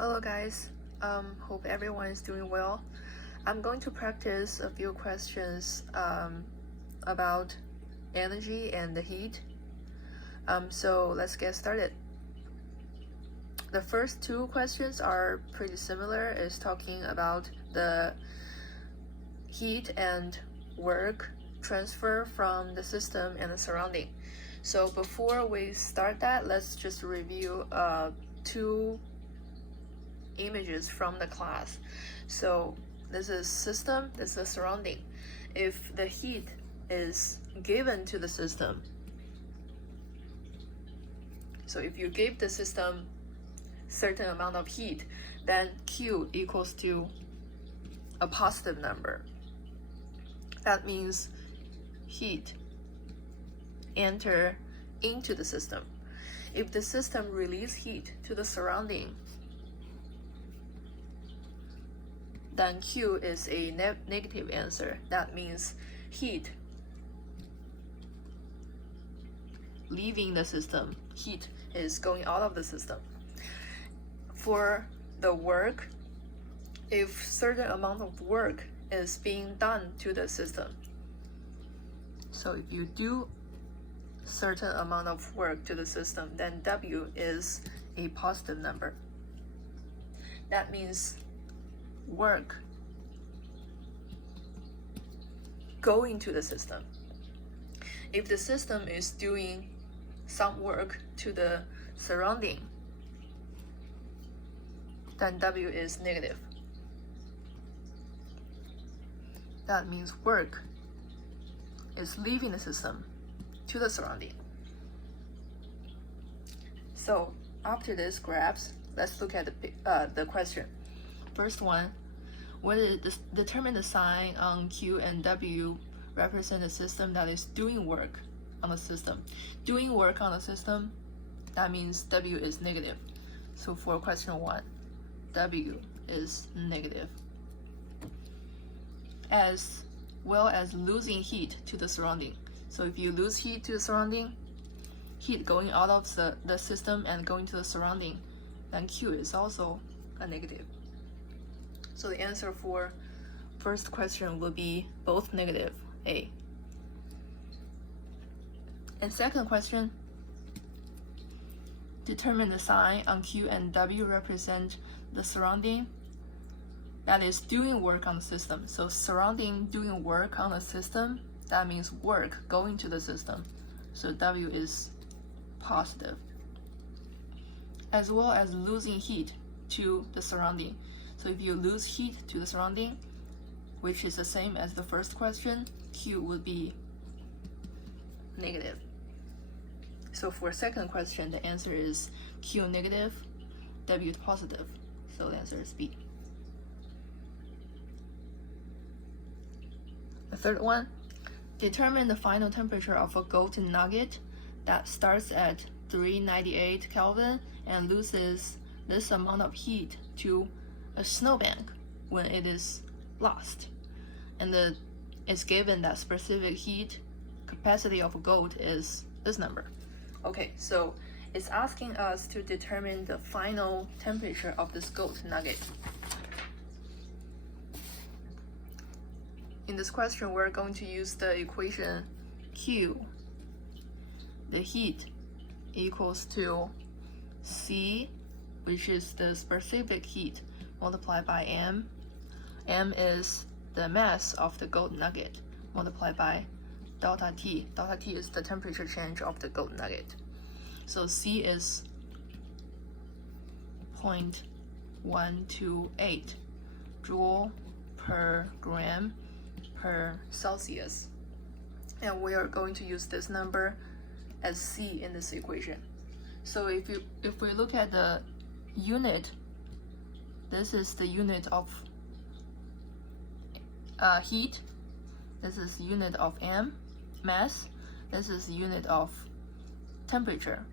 Hello guys, hope everyone is doing well. I'm going to practice a few questions about energy and the heat. So let's get started. The first two questions are pretty similar. It's talking about the heat and work transfer from the system and the surrounding. So before we start that, let's just review two images from the class. So this is system, this is surrounding. If the heat is given to the system, so if you give the system certain amount of heat, then Q equals to a positive number. That means heat enter into the system. If the system release heat to the surrounding, then Q is a negative answer. That means heat leaving the system, heat is going out of the system. For the work, if certain amount of work is being done to the system, so if you do certain amount of work to the system, then W is a positive number. That means work going to the system. If the system is doing some work to the surrounding, then W is negative. That means work is leaving the system to the surrounding. So after this graphs, let's look at the question. First one, determine the sign on Q and W represent a system that is doing work on the system. Doing work on the system, that means W is negative. So for question 1, W is negative. As well as losing heat to the surrounding. So if you lose heat to the surrounding, heat going out of the system and going to the surrounding, then Q is also a negative. So the answer for first question will be both negative, A. And second question, determine the sign on Q and W represent the surrounding that is doing work on the system. So surrounding doing work on the system, that means work going to the system. So W is positive. As well as losing heat to the surrounding. So if you lose heat to the surrounding, which is the same as the first question, Q would be negative. So for second question, the answer is Q negative, W positive. So the answer is B. The third one, determine the final temperature of a gold nugget that starts at 398 Kelvin and loses this amount of heat to a snowbank when it is lost. And it's given that specific heat capacity of gold is this number. Okay, so it's asking us to determine the final temperature of this gold nugget. In this question, we're going to use the equation Q, the heat, equals to C, which is the specific heat, multiplied by M. M is the mass of the gold nugget, multiplied by delta T. Delta T is the temperature change of the gold nugget. So C is 0.128 joule per gram per Celsius. And we are going to use this number as C in this equation. So if we look at the unit, this is the unit of heat, this is unit of M, mass, this is unit of temperature.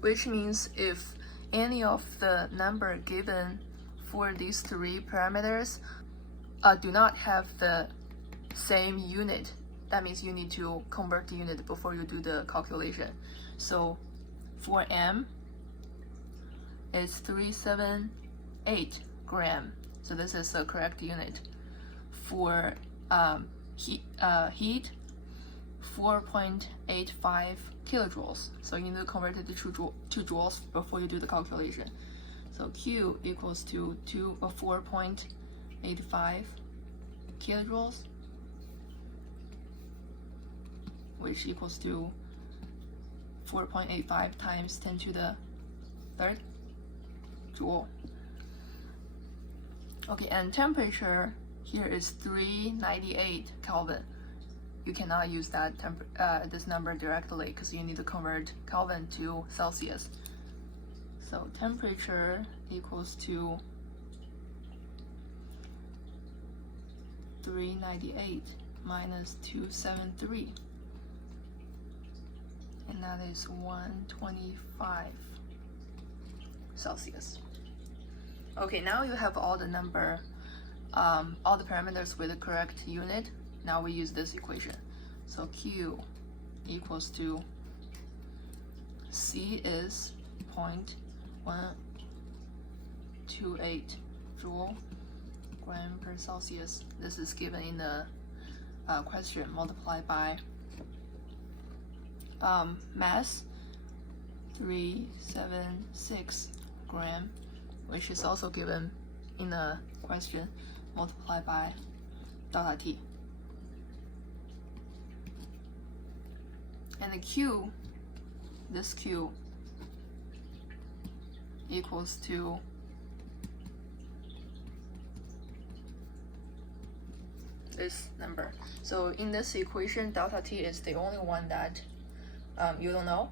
Which means if any of the number given for these three parameters do not have the same unit, that means you need to convert the unit before you do the calculation. So for M is 378 gram. So this is the correct unit. For heat 4.85 kilojoules. So you need to convert it to joules before you do the calculation. So Q equals to 4.85 kilojoules, which equals to 4.85 times 10 to the third joule. Okay, and temperature here is 398 Kelvin. You cannot use that this number directly because you need to convert Kelvin to Celsius. So temperature equals to 398 minus 273, and that is 125 Celsius. Okay, now you have all the all the parameters with the correct unit. Now we use this equation. So Q equals to C is 0.128 joule gram per Celsius. This is given in the question, multiplied by mass 376 gram, which is also given in the question, multiplied by delta T. And the Q, this Q equals to this number. So in this equation, delta T is the only one that you don't know.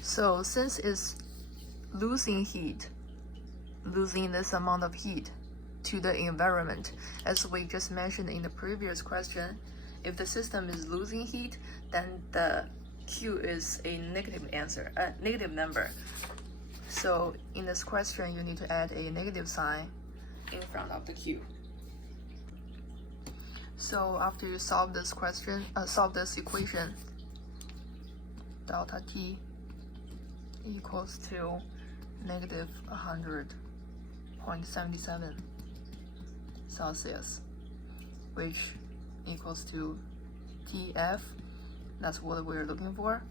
So since it's losing this amount of heat to the environment, as we just mentioned in the previous question, if the system is losing heat, then the Q is a negative number. So in this question, you need to add a negative sign in front of the Q. So after you solve this equation, delta T equals to negative 100.77 Celsius, which equals to TF, that's what we're looking for,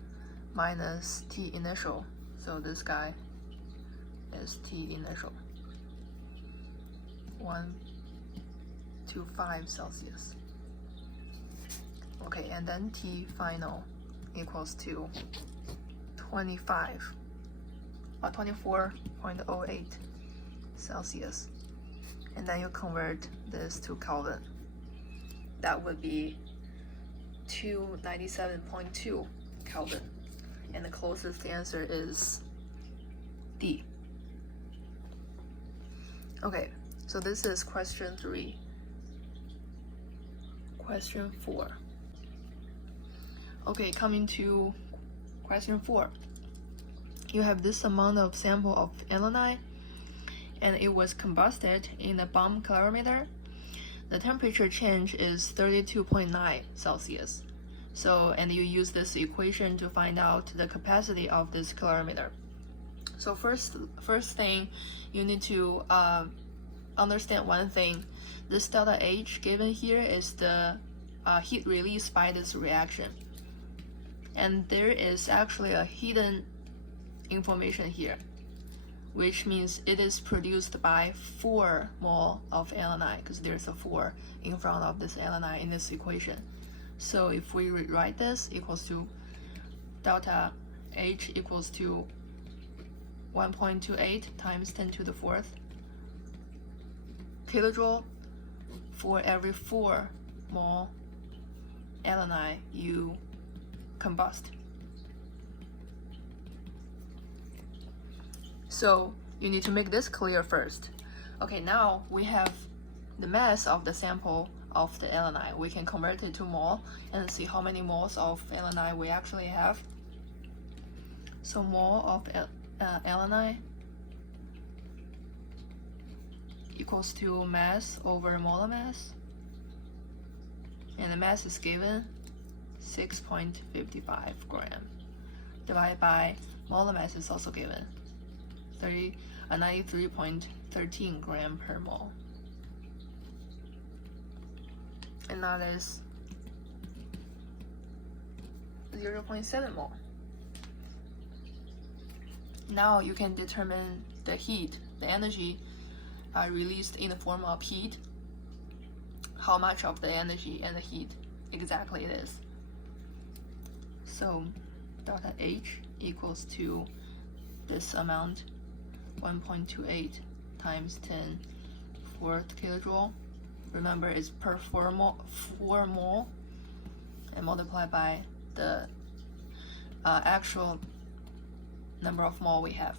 minus T initial. So this guy is T initial, 125 Celsius. Okay, and then T final equals to 24.08 Celsius. And then you convert this to Kelvin. That would be 297.2 Kelvin. And the closest answer is D. Okay, so this is question 3. Question 4. Okay, coming to question 4. You have this amount of sample of alumni, and it was combusted in a bomb calorimeter. The temperature change is 32.9 Celsius. So, and you use this equation to find out the capacity of this calorimeter. So first thing, you need to understand one thing. This delta H given here is the heat released by this reaction. And there is actually a hidden information here, which means it is produced by 4 mole of alumni, because there's a 4 in front of this alumni in this equation. So if we rewrite this, equals to delta H equals to 1.28 times 10 to the 4th kilojoule for every 4 mole alumni you combust. So you need to make this clear first. Okay, now we have the mass of the sample of the alumni. We can convert it to mole and see how many moles of alumni we actually have. So mole of alumni equals to mass over molar mass, and the mass is given 6.55 gram. Divided by molar mass is also given, 93.13 gram per mole. And that is 0.7 mole. Now you can determine the heat, the energy released in the form of heat, how much of the energy and the heat exactly it is. So delta H equals to this amount, 1.28 times 10⁴ kilojoule. Remember, it's per 4 mole, and multiply by the actual number of mole we have.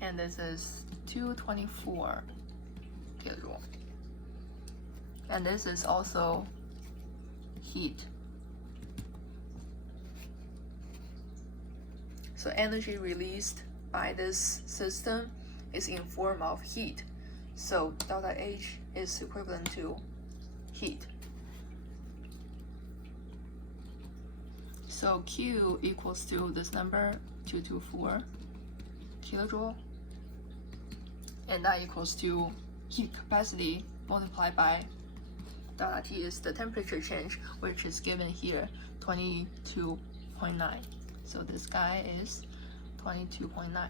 And this is 224 kilojoule. And this is also heat. So energy released by this system is in form of heat. So delta H is equivalent to heat. So Q equals to this number, 224 kilojoule. And that equals to heat capacity multiplied by delta T is the temperature change, which is given here, 22.9. So this guy is 22.9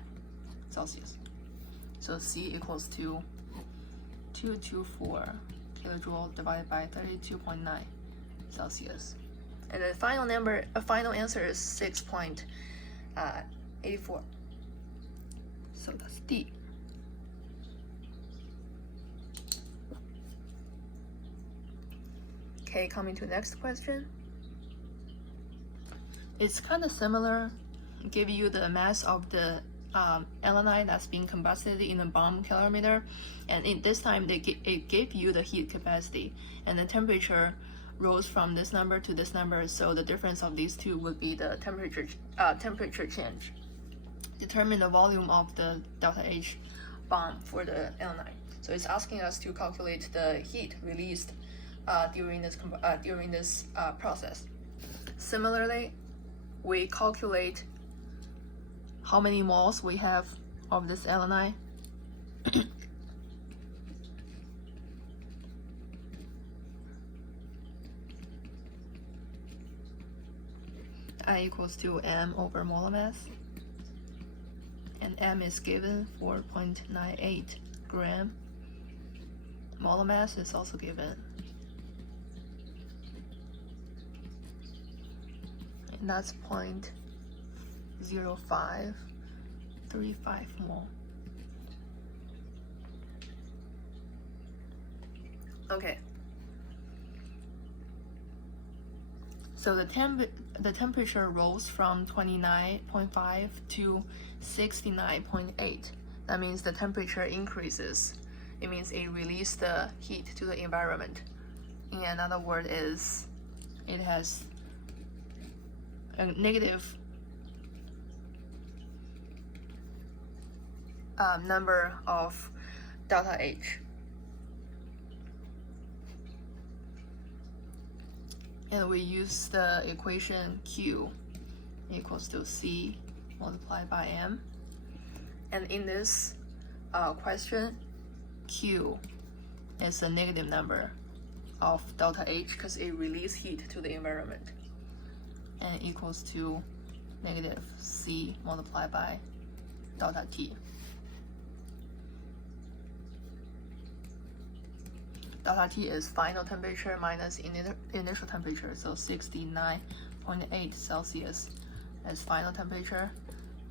Celsius. So C equals to 224 kilojoule divided by 32.9 Celsius. And the final answer is 6.84. So that's D. Okay, coming to the next question. It's kind of similar, give you the mass of the alanine that's being combusted in a bomb calorimeter, and this time it gave you the heat capacity, and the temperature rose from this number to this number, so the difference of these two would be the temperature change. Determine the volume of the delta H bomb for the alanine. So it's asking us to calculate the heat released during this process. Similarly, we calculate how many moles we have of this alanine. I equals to M over molar mass, and M is given 4.98 gram. Molar mass is also given, and that's 0.0535 mole. Okay. So the temperature rose from 29.5 to 69.8. That means the temperature increases. It means it released the heat to the environment. In another word is it has a negative number of delta H. And we use the equation Q equals to C multiplied by M. And in this question, Q is a negative number of delta H because it releases heat to the environment, and equals to negative C multiplied by delta T. Delta T is final temperature minus initial temperature, so 69.8 Celsius as final temperature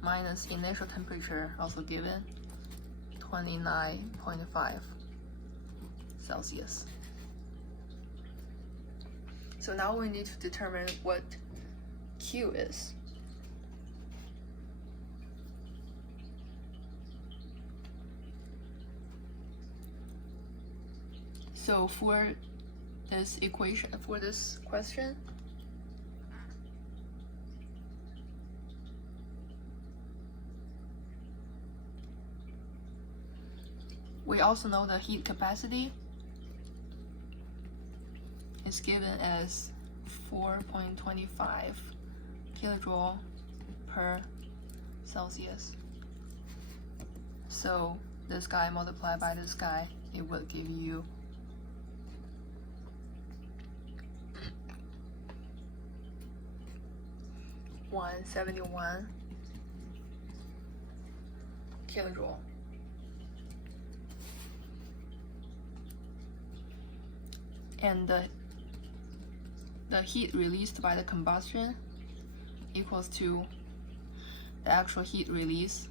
minus initial temperature, also given 29.5 Celsius. So now we need to determine what Q is. So for this equation, for this question, we also know the heat capacity is given as 4.25 kilojoule per Celsius. So this guy multiplied by this guy, it will give you 171 kilojoule. And the heat released by the combustion equals to the actual heat release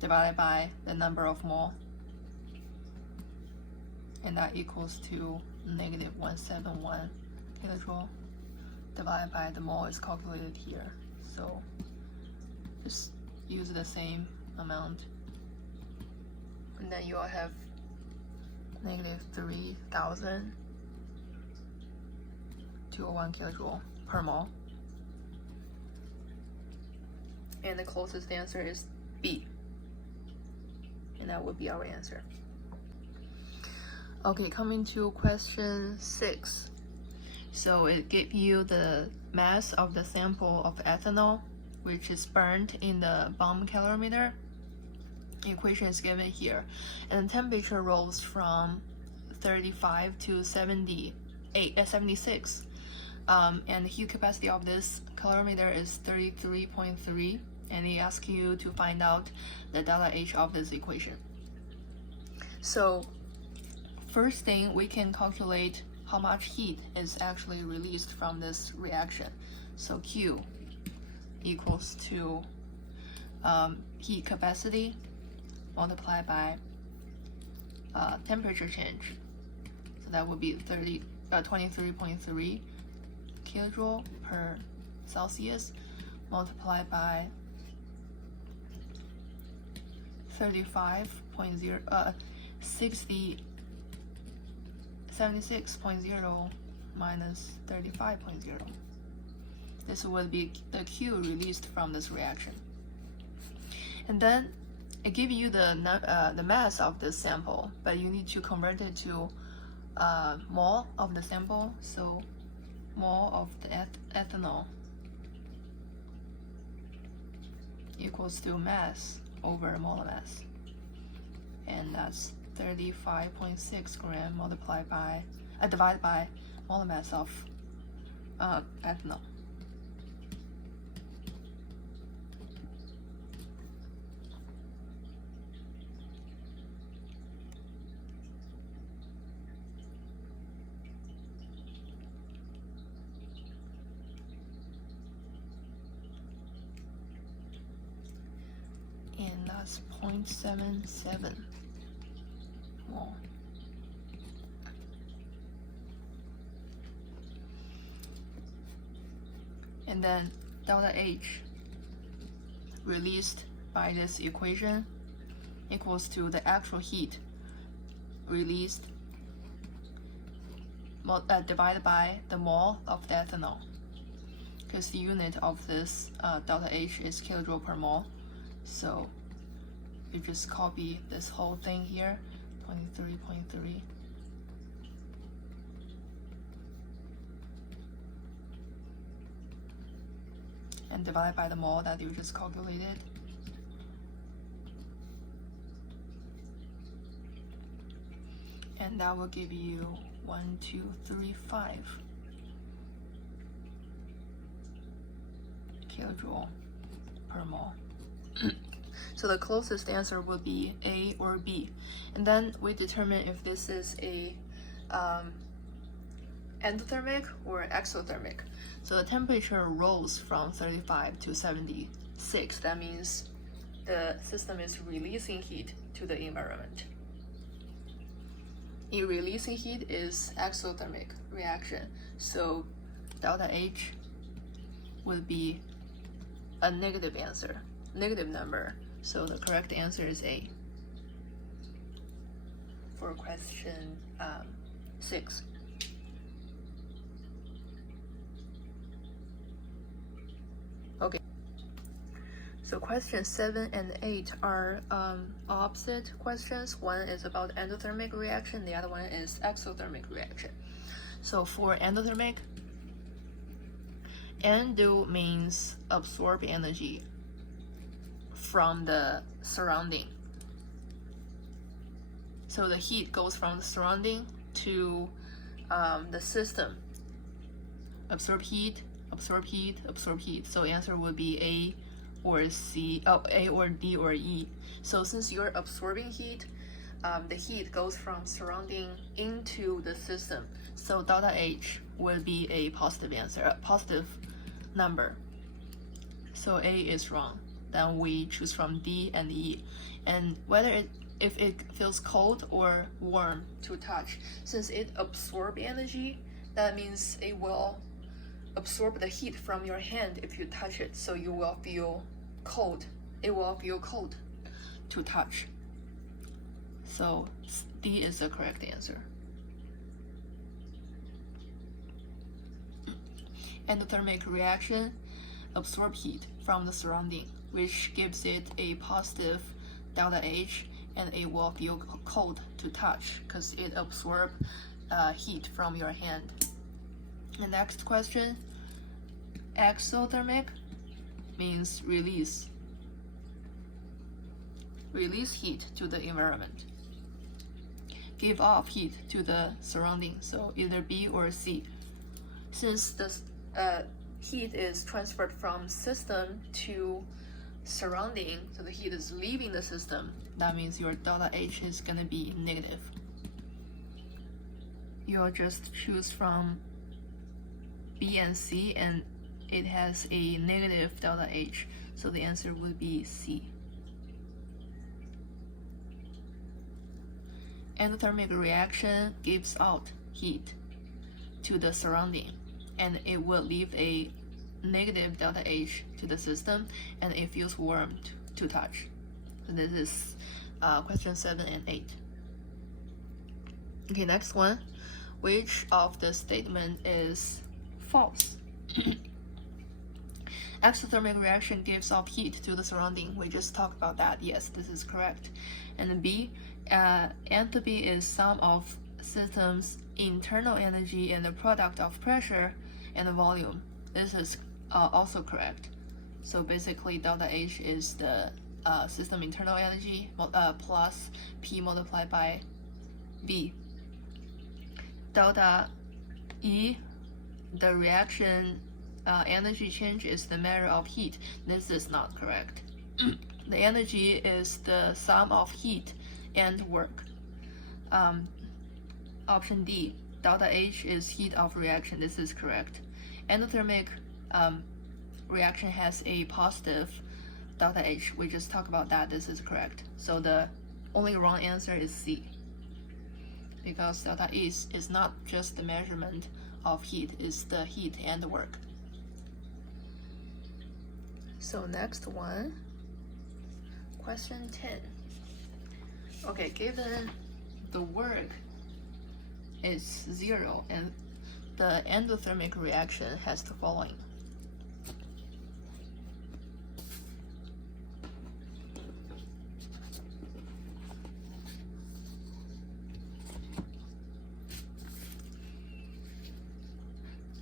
divided by the number of mole, and that equals to negative 171 kilojoule divided by the mole is calculated here. So just use the same amount, and then you will have negative 3,201 kilojoule per mole. And the closest answer is B. And that would be our answer. Okay, coming to question 6. So it gives you the mass of the sample of ethanol, which is burned in the bomb calorimeter. Equation is given here, and the temperature rose from 35 to 76, and the heat capacity of this calorimeter is 33.3, and they ask you to find out the delta H of this equation. So first thing, we can calculate how much heat is actually released from this reaction. So Q equals to heat capacity multiplied by temperature change. So that would be 23.3 kilojoule per Celsius multiplied by 76.0 minus 35.0. This would be the Q released from this reaction. And then it gives you the mass of this sample, but you need to convert it to mole of the sample. So mole of the ethanol equals to mass over molar mass, and that's 35.6 gram multiplied by divided by molar mass of ethanol. And that's 0.77 mole. And then delta H released by this equation equals to the actual heat released divided by the mole of the ethanol, because the unit of this delta H is kilojoule per mole. So you just copy this whole thing here, 23.3. And divide by the mole that you just calculated. And that will give you 1235 kilojoule per mole. So the closest answer will be A or B. And then we determine if this is a endothermic or exothermic. So the temperature rose from 35 to 76. That means the system is releasing heat to the environment. In releasing heat is exothermic reaction. So delta H would be a negative answer, negative number. So the correct answer is A for question 6. Okay. So questions 7 and 8 are opposite questions. One is about endothermic reaction, the other one is exothermic reaction. So for endothermic, endo means absorb energy from the surrounding. So the heat goes from the surrounding to the system. Absorb heat, absorb heat, absorb heat. So answer would be A or C, A or D or E. So since you're absorbing heat, the heat goes from surrounding into the system. So delta H will be a positive answer, a positive number. So A is wrong. Then we choose from D and E. And if it feels cold or warm to touch, since it absorbs energy, that means it will absorb the heat from your hand if you touch it, so you will feel cold. It will feel cold to touch. So D is the correct answer. Endothermic reaction absorb heat from the surrounding, which gives it a positive delta H, and it will feel cold to touch because it absorbs heat from your hand. The next question, exothermic means release heat to the environment, give off heat to the surrounding, so either B or C. Since the heat is transferred from system to surrounding, so the heat is leaving the system, that means your delta H is going to be negative. You'll just choose from B and C, and it has a negative delta H, so the answer would be C. Endothermic reaction gives out heat to the surrounding, and it will leave a negative delta H to the system, and it feels warm to touch. So this is question 7 and 8. Okay, next one. Which of the statement is false? Exothermic reaction gives off heat to the surrounding. We just talked about that. Yes, this is correct. And B, enthalpy is sum of systems' internal energy and the product of pressure and volume. This is also correct. So basically, delta H is the system internal energy plus P multiplied by V. Delta E, the reaction energy change is the measure of heat. This is not correct. The energy is the sum of heat and work. Option D, delta H is heat of reaction. This is correct. Endothermic reaction has a positive delta H. We just talked about that. This is correct. So the only wrong answer is C, because delta E is not just the measurement of heat, it's the heat and the work. So next one, question 10. Okay, given the work is 0 and the endothermic reaction has the following.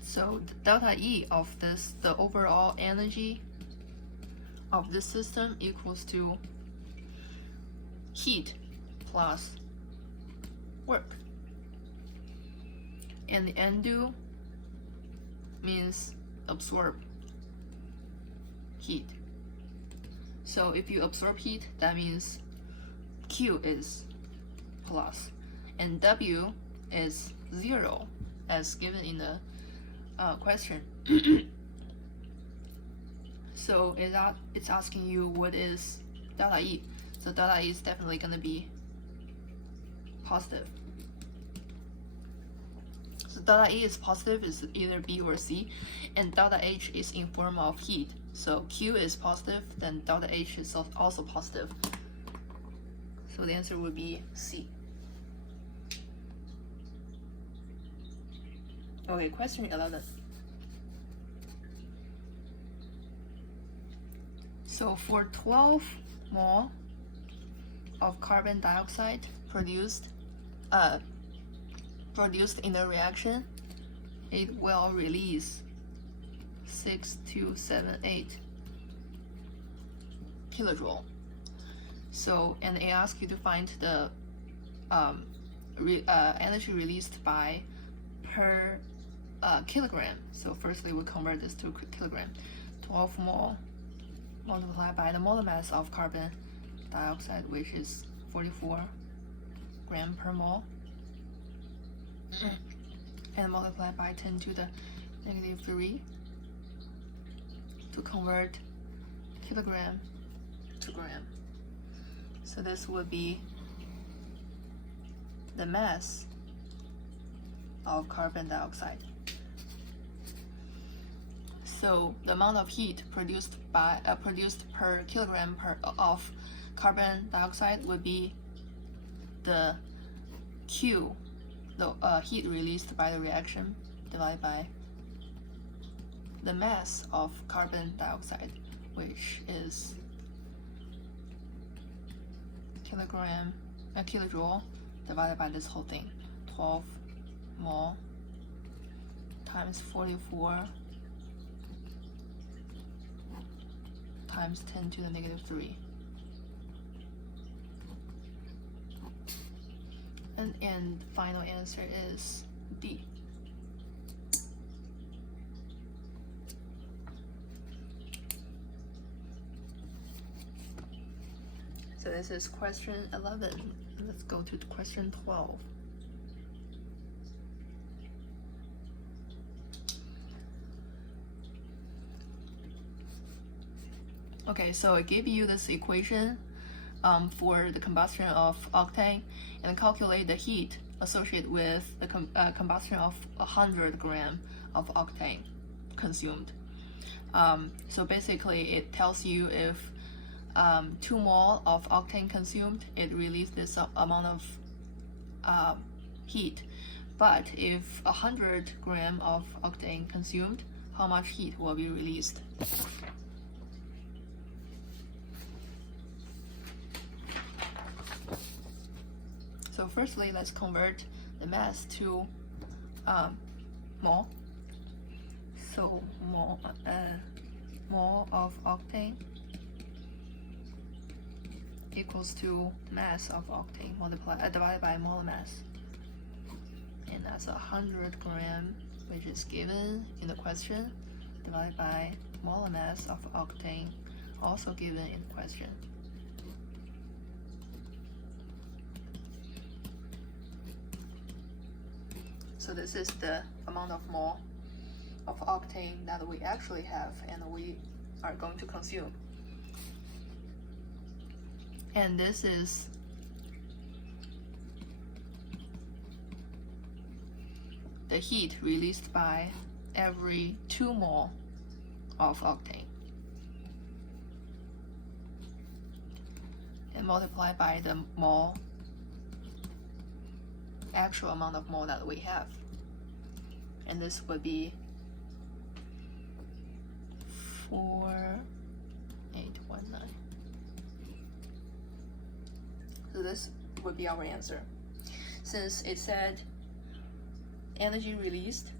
So delta E of this, the overall energy of this system equals to heat plus work. And the endo means absorb heat. So if you absorb heat, that means Q is plus, and W is 0 as given in the question. So it's asking you what is delta E. So delta E is definitely going to be positive. So delta E is positive, is either B or C, and delta H is in form of heat. So Q is positive, then delta H is also positive. So the answer would be C. Okay, question 11. So for 12 mole of carbon dioxide produced in the reaction, it will release 6278 kilojoule. So, and it asks you to find the energy released by per kilogram. So firstly, we convert this to kilogram. 12 mole multiplied by the molar mass of carbon dioxide, which is 44 gram per mole, and multiplied by 10 to the negative 3 to convert kilogram to gram. So this would be the mass of carbon dioxide. So the amount of heat produced per kilogram of carbon dioxide would be the Q, the heat released by the reaction, divided by the mass of carbon dioxide, which is kilojoule divided by this whole thing, 12 mole times 44 times 10 to the negative 3. And final answer is D. So this is question 11. Let's go to question 12. Okay, so I gave you this equation for the combustion of octane, and calculate the heat associated with the combustion of 100 gram of octane consumed. So basically, it tells you if 2 mole of octane consumed, it released this amount of heat. But if 100 gram of octane consumed, how much heat will be released? So firstly, let's convert the mass to mole. So mole of octane equals to mass of octane divided by molar mass, and that's 100 gram, which is given in the question, divided by molar mass of octane, also given in the question. So this is the amount of mole of octane that we actually have and we are going to consume. And this is the heat released by every 2 mole of octane, and multiplied by the mole, actual amount of mole that we have, and this would be 4819. So this would be our answer. Since it said energy released,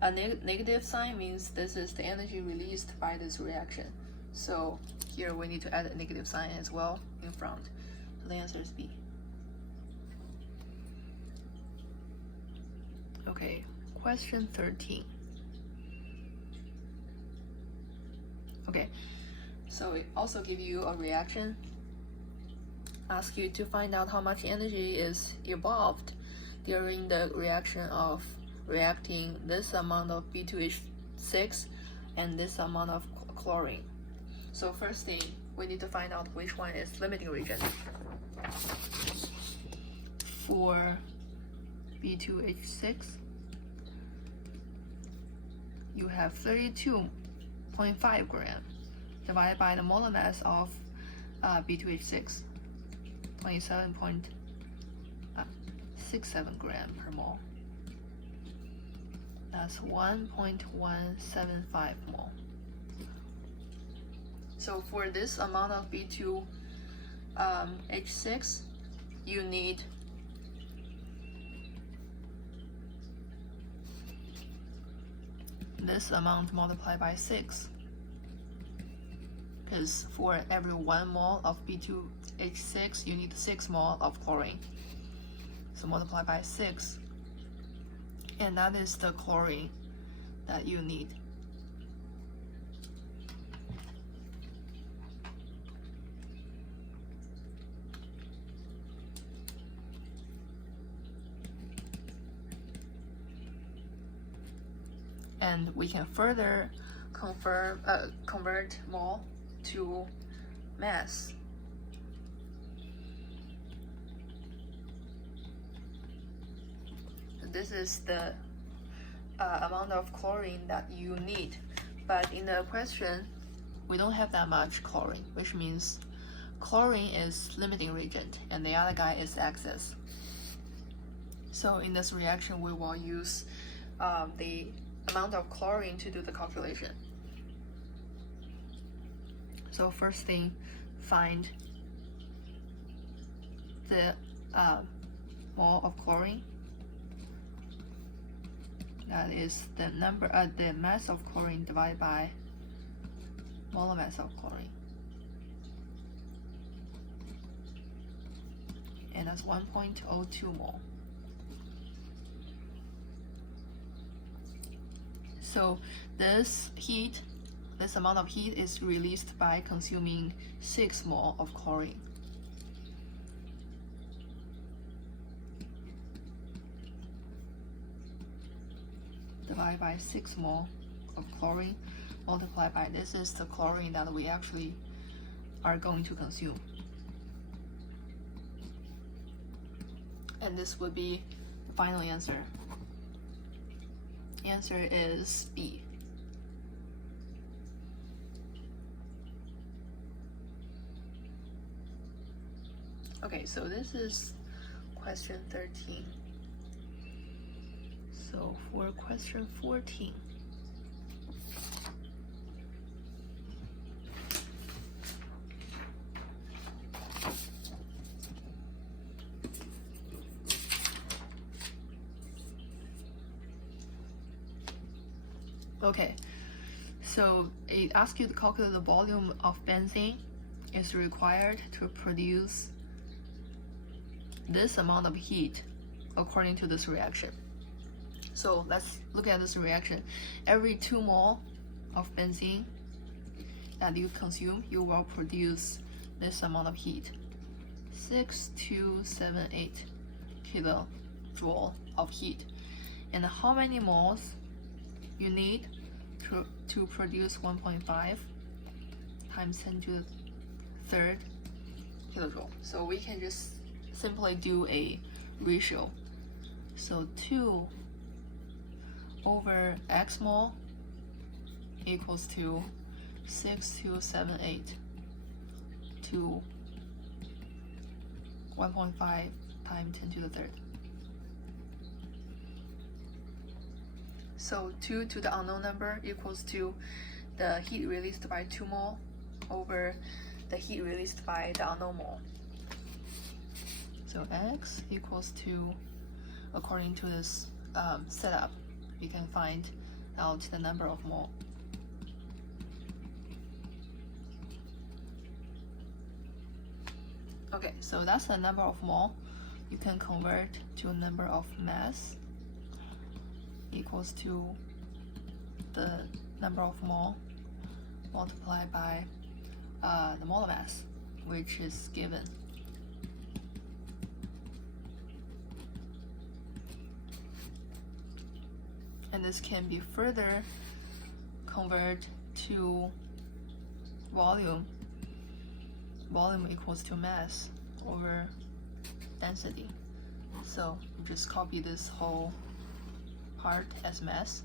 a negative sign means this is the energy released by this reaction. So here we need to add a negative sign as well in front. So the answer is B. Okay, question 13. Okay, so it also gives you a reaction, ask you to find out how much energy is evolved during the reaction of reacting this amount of B2H6 and this amount of chlorine. So first thing, we need to find out which one is limiting region. For B2H6, you have 32.5 gram divided by the molar mass of B2H6, 27.67 gram per mole. That's 1.175 mole. So for this amount of B2H6, you need this amount multiplied by 6. Because for every 1 mole of B2H6, you need 6 mole of chlorine. So multiply by 6. And that is the chlorine that you need. And we can further convert mole to mass. This is the amount of chlorine that you need. But in the question, we don't have that much chlorine, which means chlorine is limiting reagent and the other guy is excess. So in this reaction, we will use the amount of chlorine to do the calculation. So first thing, find the mole of chlorine. That is the the mass of chlorine divided by molar mass of chlorine. And that's 1.02 mole. So this amount of heat is released by consuming 6 mole of chlorine. Divided by 6 mole of chlorine, multiplied by this is the chlorine that we actually are going to consume. And this would be the final answer. Answer is B. Okay, so this is question 13. So for question 14. Okay, so it asks you to calculate the volume of benzene is required to produce this amount of heat according to this reaction. So let's look at this reaction. Every 2 mole of benzene that you consume, you will produce this amount of heat, 6278 kilojoule of heat. And how many moles you need to produce 1.5 times 10 to the third kilojoule? So we can just simply do a ratio. So 2 over x mole equals to 6278 to 1.5 times 10 to the third. So 2 to the unknown number equals to the heat released by 2 mole over the heat released by the unknown mole. So x equals to, according to this setup, you can find out the number of mole. Okay, so that's the number of mole. You can convert to a number of mass equals to the number of mole multiplied by the molar mass, which is given. And this can be further converted to volume. Volume equals to mass over density. So just copy this whole part as mass.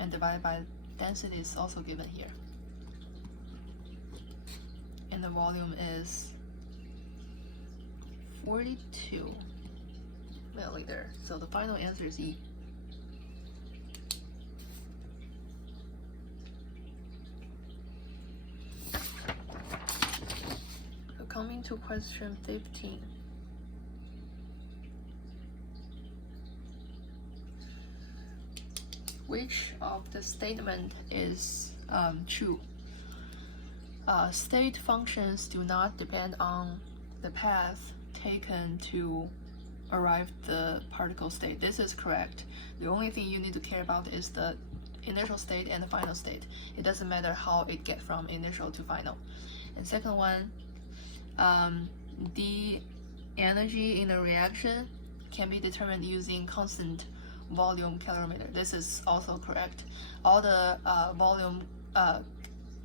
And divided by density is also given here. And the volume is 42 milliliter. So the final answer is E. So coming to question 15. Which of the statement is true? State functions do not depend on the path taken to arrive the particle state. This is correct. The only thing you need to care about is the initial state and the final state. It doesn't matter how it gets from initial to final. And second one, the energy in a reaction can be determined using constant volume calorimeter. This is also correct. All the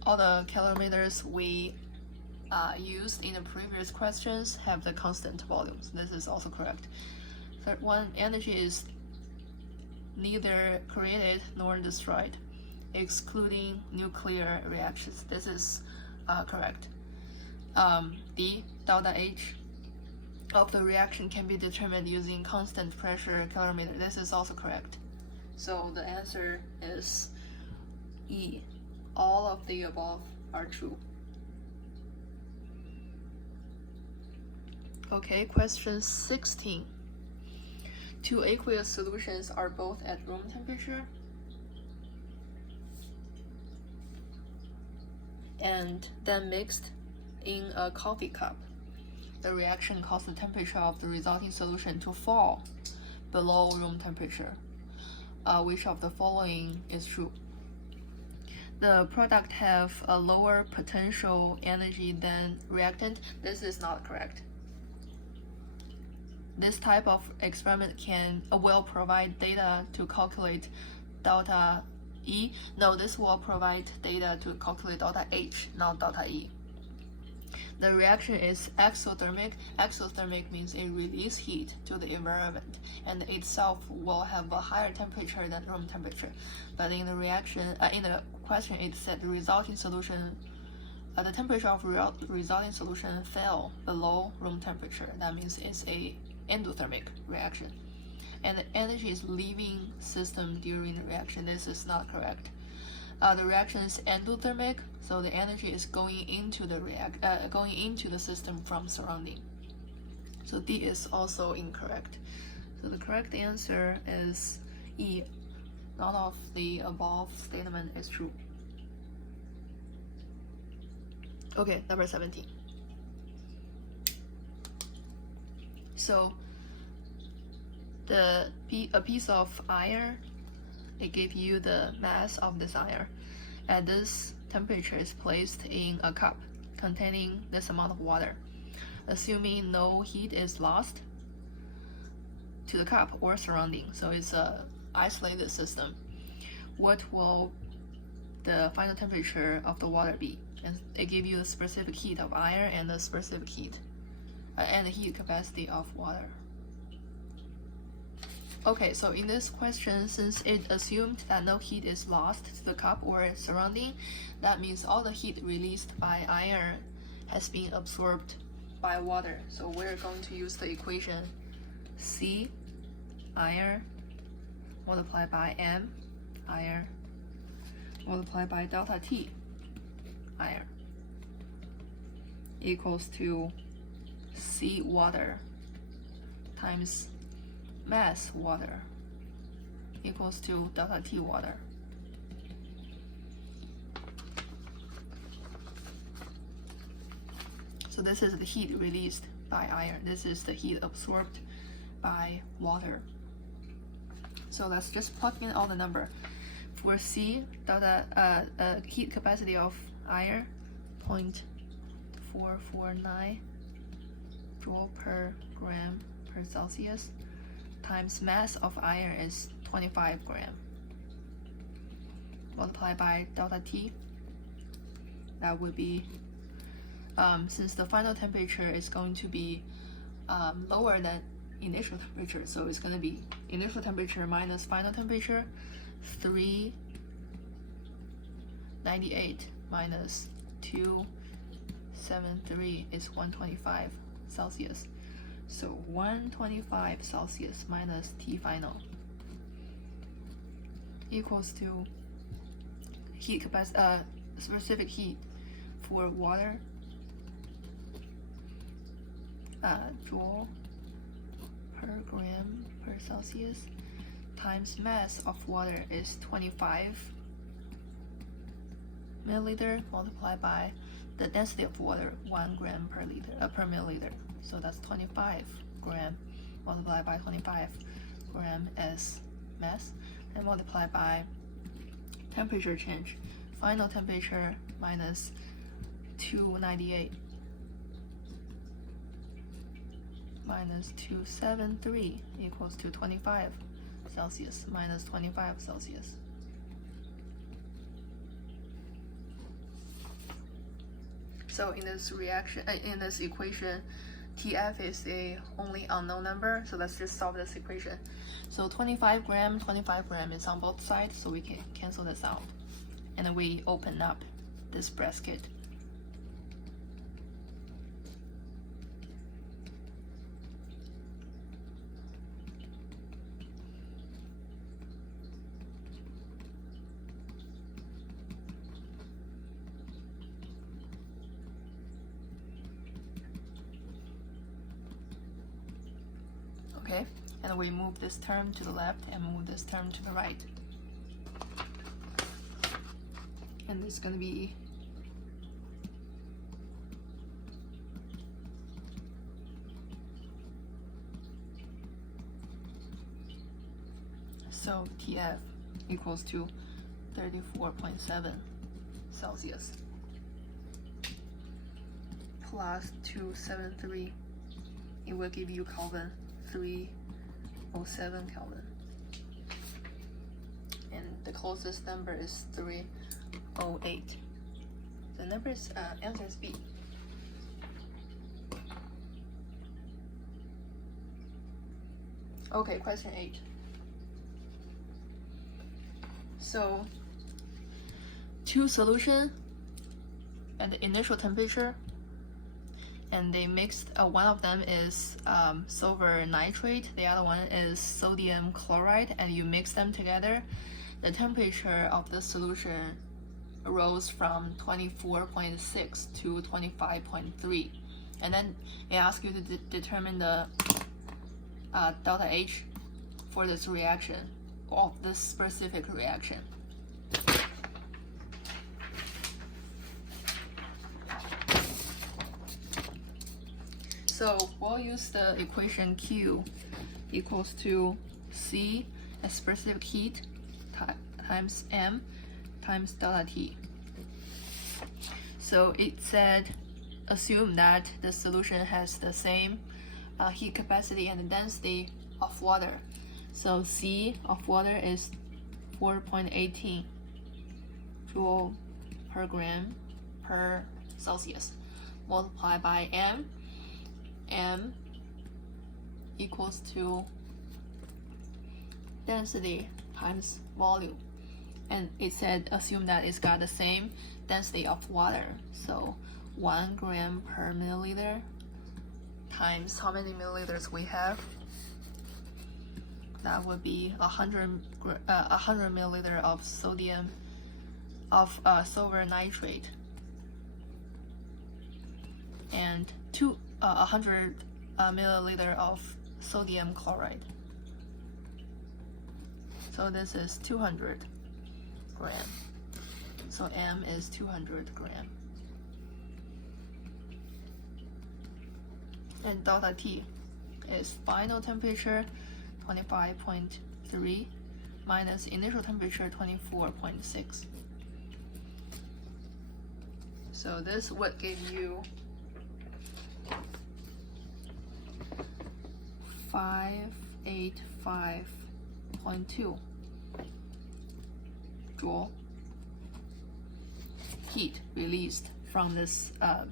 all the calorimeters we used in the previous questions have the constant volumes. This is also correct. Third one, energy is neither created nor destroyed, excluding nuclear reactions. This is correct. D, delta H of the reaction can be determined using constant pressure calorimeter. This is also correct. So the answer is E. All of the above are true. Okay, question 16. Two aqueous solutions are both at room temperature and then mixed in a coffee cup. The reaction caused the temperature of the resulting solution to fall below room temperature. Which of the following is true? The product have a lower potential energy than reactant. This is not correct. This type of experiment will provide data to calculate delta E. No, this will provide data to calculate delta H, not delta E. The reaction is exothermic. Exothermic means it releases heat to the environment, and itself will have a higher temperature than room temperature. But in the reaction, in the question, it said the resulting solution, the temperature of resulting solution fell below room temperature. That means it's a endothermic reaction, and the energy is leaving system during the reaction. This is not correct. The reaction is endothermic, so the energy is going into the system from surrounding. So D is also incorrect. So the correct answer is E. None of the above statement is true. Okay, number 17. So a piece of iron, it gives you the mass of this iron. At this temperature is placed in a cup containing this amount of water. Assuming no heat is lost to the cup or surrounding, so it's a isolated system, what will the final temperature of the water be? And it gives you the specific heat of iron and the specific heat and the heat capacity of water. Okay, so in this question, since it assumed that no heat is lost to the cup or surrounding, that means all the heat released by iron has been absorbed by water. So we're going to use the equation C, iron, multiplied by M, iron, multiplied by delta T, iron, equals to C, water, times mass water, equals to delta T, water. So this is the heat released by iron. This is the heat absorbed by water. So let's just plug in all the number. For C, delta heat capacity of iron, 0.449 joule per gram per Celsius, times mass of iron is 25 gram, multiplied by delta T. That would be, since the final temperature is going to be lower than initial temperature, so it's going to be initial temperature minus final temperature, 398 minus 273 is 125 Celsius. So 125 Celsius minus T final equals to heat capacity, specific heat for water, joule per gram per Celsius, times mass of water is 25 milliliter multiplied by the density of water, 1 gram per liter per milliliter. So that's 25 gram multiplied by 25 gram as mass, and multiplied by temperature change. Final temperature minus 298 minus 273 equals to 25 Celsius minus 25 Celsius. So in this equation, TF is a only unknown number, so let's just solve this equation. So 25 gram is on both sides, so we can cancel this out. And then we open up this bracket. Okay, and we move this term to the left and move this term to the right. And it's going to be so TF equals to 34.7 Celsius plus 273. It will give you Kelvin 307 Kelvin. And the closest number is 308. The number is answer is B. Okay, question 8. So, two solution at the initial temperature, and they mixed, one of them is silver nitrate, the other one is sodium chloride, and you mix them together. The temperature of the solution rose from 24.6 to 25.3. And then it asks you to determine the delta H for this reaction, of this specific reaction. So we'll use the equation Q equals to C as specific heat times M times delta T. So it said assume that the solution has the same heat capacity and density of water. So C of water is 4.18 joule per gram per Celsius multiplied by M. M equals to density times volume, and it said assume that it's got the same density of water, so 1 gram per milliliter times how many milliliters we have. That would be 100 milliliter of sodium of silver nitrate, and 100 milliliter of sodium chloride. So this is 200 gram. So M is 200 gram. And delta T is final temperature 25.3 minus initial temperature 24.6. So this would give you 585.2 joule heat released from this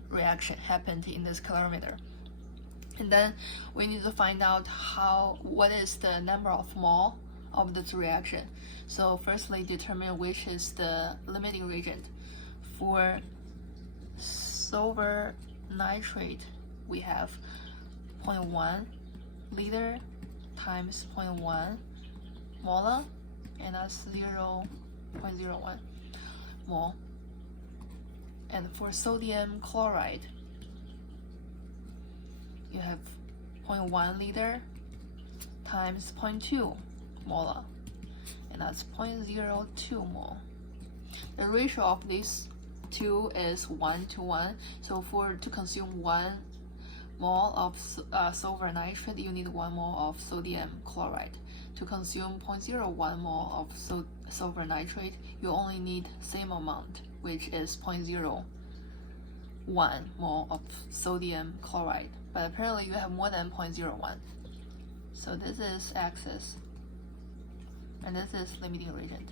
reaction happened in this calorimeter. And then we need to find out what is the number of mole of this reaction. So firstly, determine which is the limiting reagent. For silver nitrate, we have 0.1 liter times 0.1 molar, and that's 0.01 mole. And for sodium chloride, you have 0.1 liter times 0.2 molar, and that's 0.02 mole. The ratio of these two is 1 to 1, so to consume 1 mole of silver nitrate, you need 1 mole of sodium chloride. To consume 0.01 mole of silver nitrate, you only need same amount, which is 0.01 mole of sodium chloride. But apparently you have more than 0.01. So this is axis, and this is limiting reagent.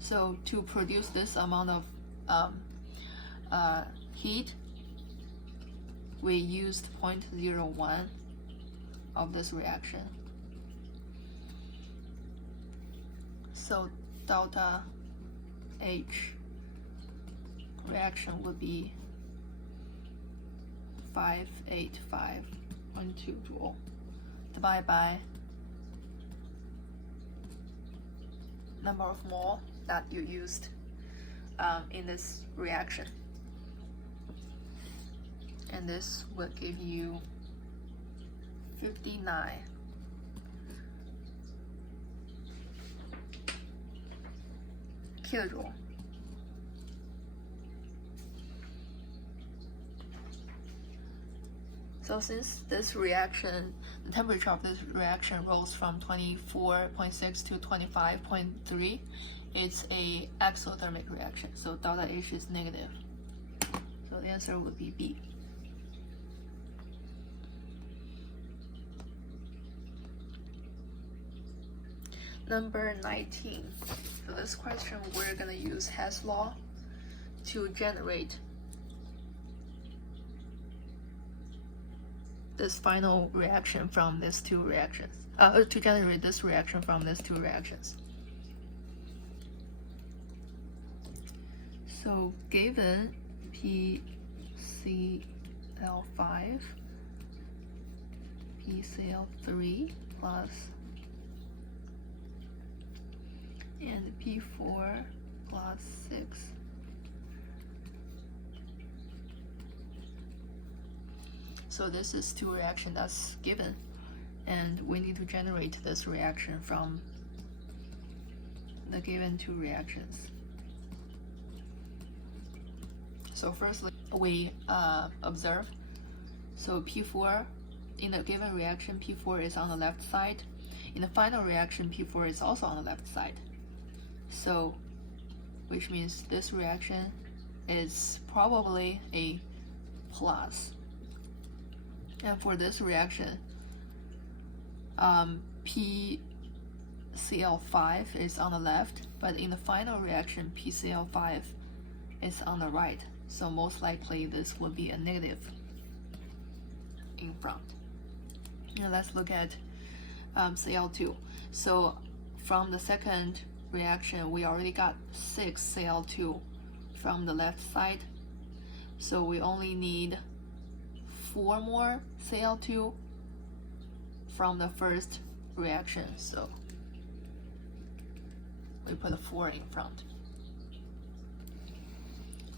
So to produce this amount of heat, we used 0.01 of this reaction. So delta H reaction would be 585.2 joule divided by number of mole that you used in this reaction, and this will give you 59 kilojoule. So since this reaction, the temperature of this reaction rose from 24.6 to 25.3, it's a exothermic reaction, so delta H is negative. So the answer would be B. Number 19. For this question, we're going to use Hess law to generate this final reaction from these two reactions. To generate this reaction from these two reactions. So given PCl5, PCl3 plus and P4 plus 6. So this is two reaction that's given, and we need to generate this reaction from the given two reactions. So firstly, we observe. So P4, in the given reaction, P4 is on the left side. In the final reaction, P4 is also on the left side. So, which means this reaction is probably a plus. And for this reaction, PCl5 is on the left, but in the final reaction, PCl5 is on the right. So most likely this would be a negative in front. Now let's look at Cl2. So from the second reaction, we already got 6 Cl2 from the left side. So we only need 4 more Cl2 from the first reaction. So we put a 4 in front.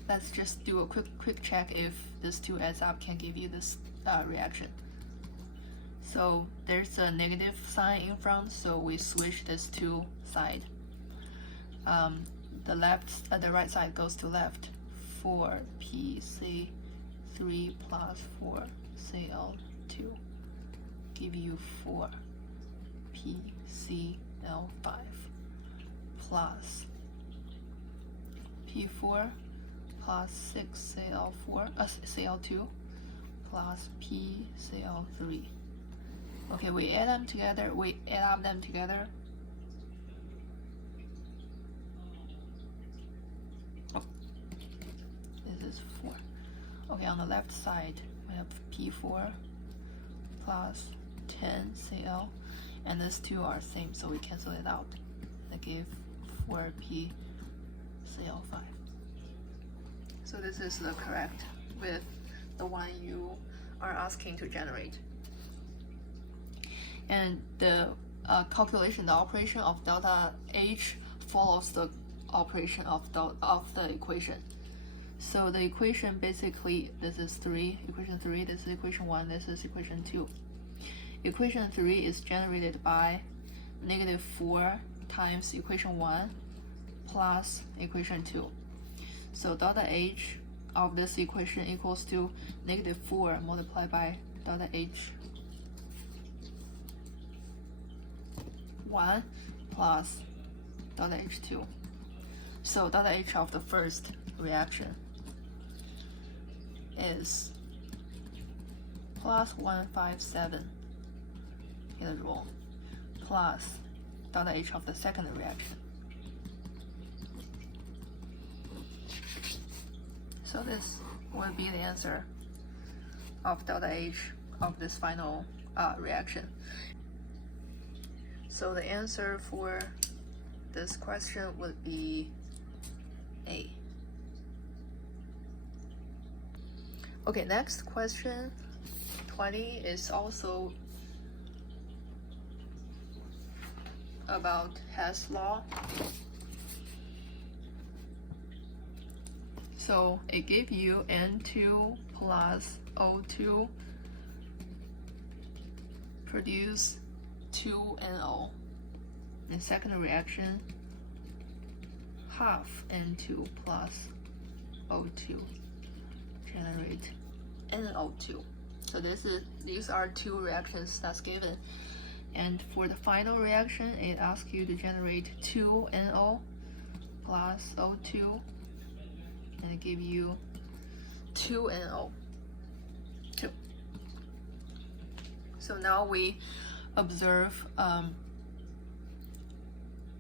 Let's just do a quick check if this 2 adds up can give you this reaction. So there's a negative sign in front, so we switch this to side. The right side goes to left. 4 PC3 plus 4 Cl2 give you 4 PCl5 plus P4 plus 6 Cl2 plus PCl3. Okay, we add them together. We add up them together. Oh, this is 4. Okay, on the left side we have P4 plus 10 Cl, and these two are same, so we cancel it out. That give 4 PCl5. So this is the correct with the one you are asking to generate. And the calculation, the operation of delta H follows the operation of the equation. So the equation basically, this is equation 3, this is equation 1, this is equation 2. equation 3 is generated by -4 times equation 1 plus equation 2. So delta H of this equation equals to -4 multiplied by delta H 1 plus delta H2. So delta H of the first reaction is plus 157 kilojoule plus delta H of the second reaction. So this will be the answer of delta H of this final reaction. So the answer for this question would be A. Okay, next question 20 is also about Hess law. So it gave you N2 plus O2 produce 2NO. In second reaction, half N2 plus O2 generate NO2. So these are two reactions that's given. And for the final reaction, it asks you to generate 2NO plus O2 and give you 2NO. 2. So now we observe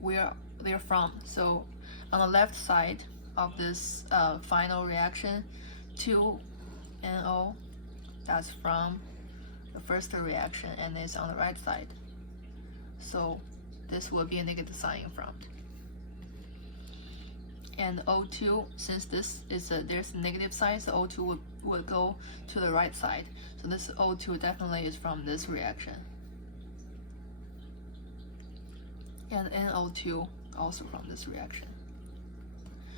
where they're from. So on the left side of this final reaction, 2NO, that's from the first reaction, and it's on the right side. So this will be a negative sign in front. And O2, since this is there's a negative sign, so O2 would go to the right side. So this O2 definitely is from this reaction. And NO2 also from this reaction.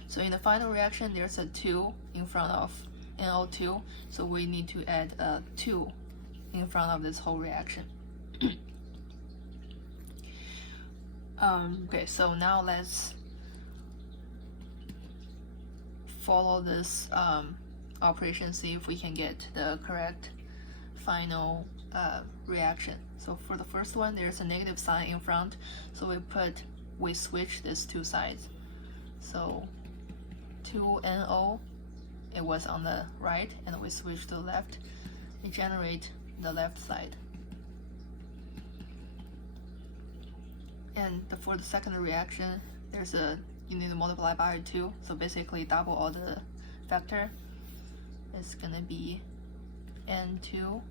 So in the final reaction, there's a 2 in front of NO2, so we need to add a 2 in front of this whole reaction. Okay, so now let's follow this operation, see if we can get the correct final reaction. So for the first one, there's a negative sign in front, so we switch these two sides. So 2NO, it was on the right, and we switch to the left. We generate the left side. And for the second reaction, you need to multiply by 2, so basically double all the factor. It's gonna be N2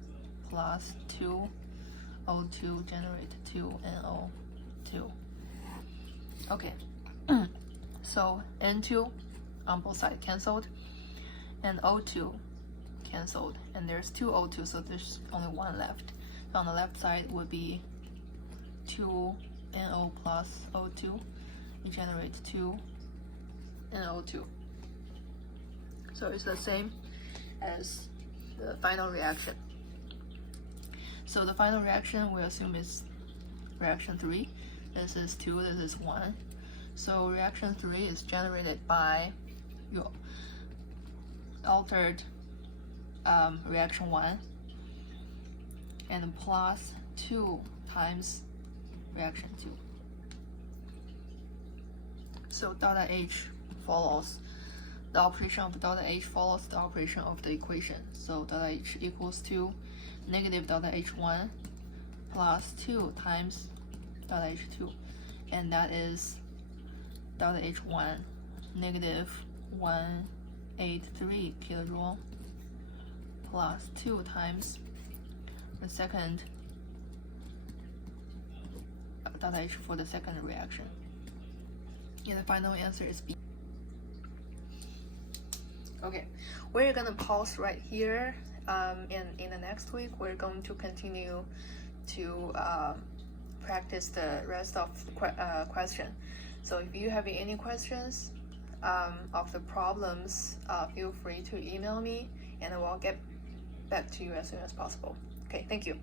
plus 2O2 generate 2NO2. Okay, so N2 on both sides cancelled, and O2 cancelled, and there's 2O2, so there's only one left. So on the left side would be 2NO plus O2. We generate 2NO2. So it's the same as the final reaction. So the final reaction we assume is reaction 3. This is 2, this is 1. So reaction 3 is generated by your altered reaction 1 and plus 2 times reaction 2. So delta H follows the operation of delta H follows the operation of the equation. So delta H equals to negative delta H1 plus 2 times delta H2, and that is delta H1 negative 183 kilojoule plus 2 times the second delta H for the second reaction. And the final answer is B. Okay, we're gonna pause right here, and in the next week we're going to continue to practice the rest of the question. So if you have any questions of the problems, feel free to email me, and I will get back to you as soon as possible. Okay, thank you.